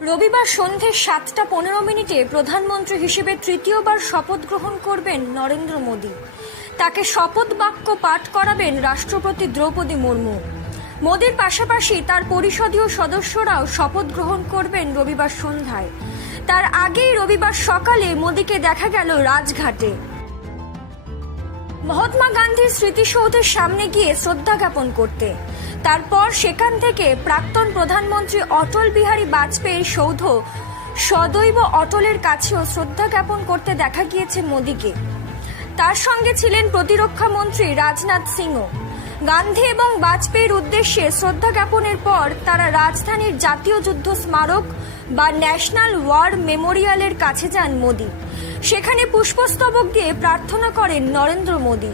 রবিবার সন্ধে 7:15 প্রধানমন্ত্রী হিসেবে তৃতীয়বার শপথ গ্রহণ করবেন নরেন্দ্র মোদী। তাকে শপথ বাক্য পাঠ করাবেন রাষ্ট্রপতি দ্রৌপদী মুর্মু। মোদীর পাশাপাশি তার পরিষদীয় সদস্যরাও শপথ গ্রহণ করবেন রবিবার সন্ধ্যায়। তার আগেই রবিবার সকালে মোদীকে দেখা গেল রাজঘাটে মহাত্মা গান্ধীর স্মৃতিসৌধের সামনে গিয়ে শ্রদ্ধা জ্ঞাপন করতে। তারপর সেখান থেকে প্রাক্তন প্রধানমন্ত্রী অটল বিহারী বাজপেয়ীর সৌধ সদৈব অটলের কাছেও শ্রদ্ধা জ্ঞাপন করতে দেখা গিয়েছে মোদীকে। তার সঙ্গে ছিলেন প্রতিরক্ষা মন্ত্রী রাজনাথ সিংও। গান্ধী এবং বাজপেয়ীর উদ্দেশ্যে শ্রদ্ধা জ্ঞাপনের পর তারা রাজধানীর জাতীয় যুদ্ধ স্মারক বা ন্যাশনাল ওয়ার মেমোরিয়ালের কাছে যান মোদী। সেখানে পুষ্পস্তবক দিয়ে প্রার্থনা করেন নরেন্দ্র মোদী।